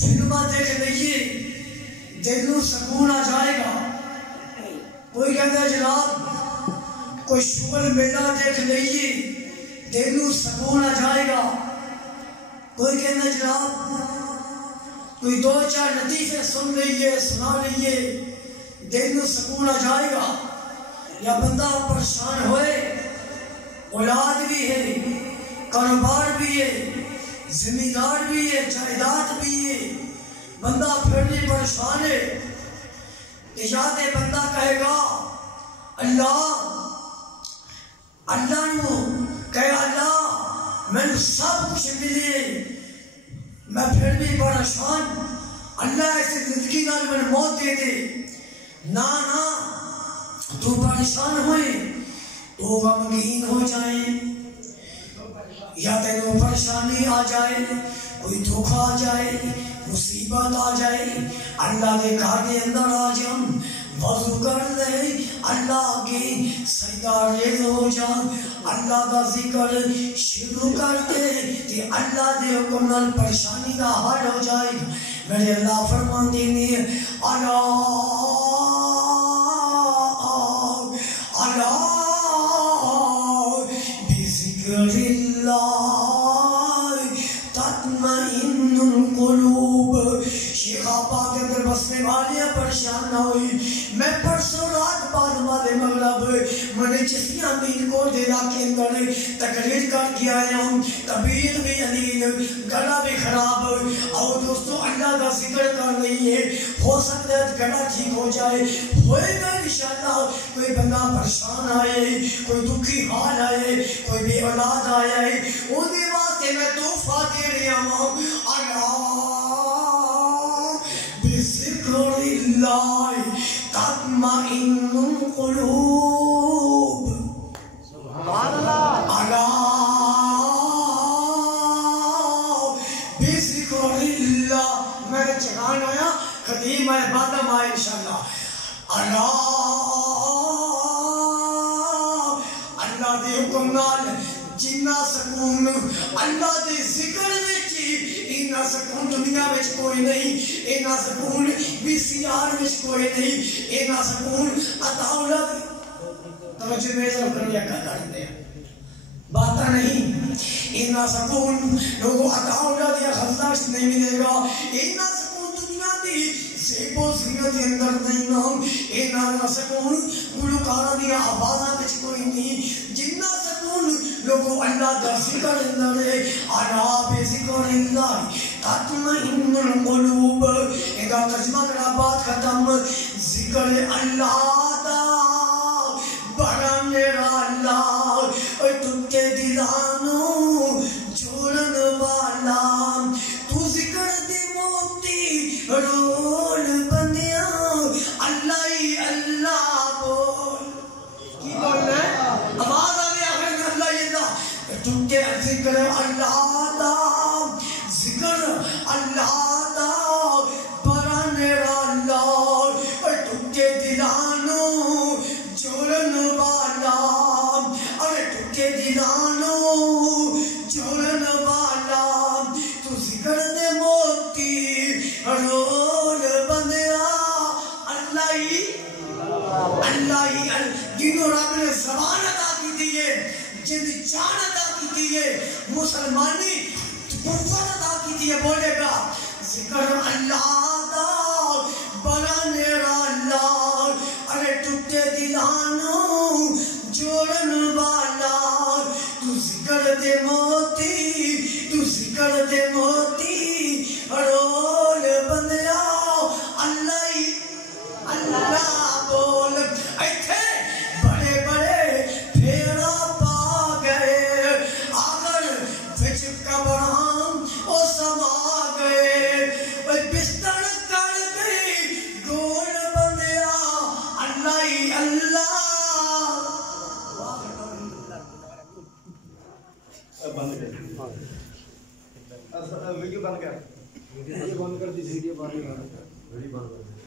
فلمہ دیکھ لئیے دل نو سکون آ جائے گا. کوئی کہتا ہے جناب کوئی شغل میلہ دیکھ لئیے دل نو سکون آ جائے گا. کوئی کہتا ہے جناب کوئی دو چار لطیفے سن لئیے سنا لئیے دل نو سکون آ جائے گا. یا بندہ پریشان ہوئے اولاد بھی ہے کاروبار بھی ہے زمیندار بھی ہے جائیداد بھی ہے بندہ پھر بھی پریشان ہے. یاد بندہ کہے گا اللہ نو کہے اللہ میں نے سب کچھ ملے میں پھر بھی پریشان. اللہ ایسی زندگی نال میں موت دے دے. نا تو پریشان ہوئے تو غمگین ہو جائے یا تینوں پریشانی آ جائے کوئی دھوکہ آ جائے مصیبت آ جائے اللہ کے گھر کے اندر آ جان وضو کر لے اللہ کی سجدہ ریز ہو جان اللہ کا ذکر شروع کر دے کہ اللہ دے حکم نال پریشانی کا حل ہو جائے. میرے اللہ فرمان دینے بذکر اللہ تطمئن القلوب. شیخ آپا کے اندر بسنے والیاں پریشان نہ ہوئی. میں پرسوں رات بعد والے مغرب میں نے چسیاں دین کو دینا کے اندر تقریر کر کے آیا ہوں. طبیعت بھی علیل گلا بھی خراب اور دوستو اللہ کا ذکر کر رہی ہے. ہو سکتا ہے گلا ٹھیک ہو جائے ہوئے گا انشاءاللہ. کوئی بندہ پریشان آئے کوئی دکھی حال آئے کوئی بے اولاد آیا ہے ان کے واسطے میں تحفہ دے رہا ہوں. بذکر اللہ تطمئن القلوب. سبحان اللہ. بذکر اللہ میں جگان آیا قدیم ہے بادم آئے انشاءاللہ. اللہ دے حکم نال جنہ سکون اللہ دے ذکر وچ اینا سکون دنیا وچ کوئی نہیں. اینا سکون VCR وچ کوئی نہیں. اینا سکون عطاولت توجہ میں سب کریا کرتے ہیں باتاں نہیں. اینا سکون لوگوں عطاولت یا خزانہ نہیں ملے گا. اینا سکون دنیا دی زیب و زینت کے اندر نہیں نام. اینا سکون گلوکاراں دی آوازاں وچ کوئی نہیں. جنہ سکون لوگوں اللہ دا ذکر اندر ہے. الا بذکر اللہ تطمئن القلوب. ایک ترجمہ کرا بات ختم. ذکر اللہ دا بڑا میرا اللہ ٹوٹے دلانوں جوڑن والا. تو ذکر دی موتی رول بندیاں اللہ ہی اللہ بول. کی بولنا ہے آواز آ گئی آخر میں اللہ ہی اللہ. ٹوٹے ذکر اللہ دا ذکر اللہ دا بڑا میرا اللہ ٹوٹے دلانوں جوڑن والا. ارے ٹوٹے دلانوں جوڑن والا. تو ذکر دے موتی رول بندیا اللہ ہی جنہوں رب نے زبان عطا کی دیئے جن جان عطا کی دیئے مسلمانی قوت عطا کی دیئے بولے گا ذکر اللہ دا بڑا میرا اللہ. ارے ٹوٹے دلانوں جوڑن والا. تو ذکر دے موتی رول بندیا اللہ ہی اللہ بول. ایتھے بڑے بڑے پھیرا پا گئے آگر وچ قبران او سما گئے بستر کر گئی گول بندیا اللہ ہی اللہ. ویڈیو بند کر دی. ویڈیو بند کر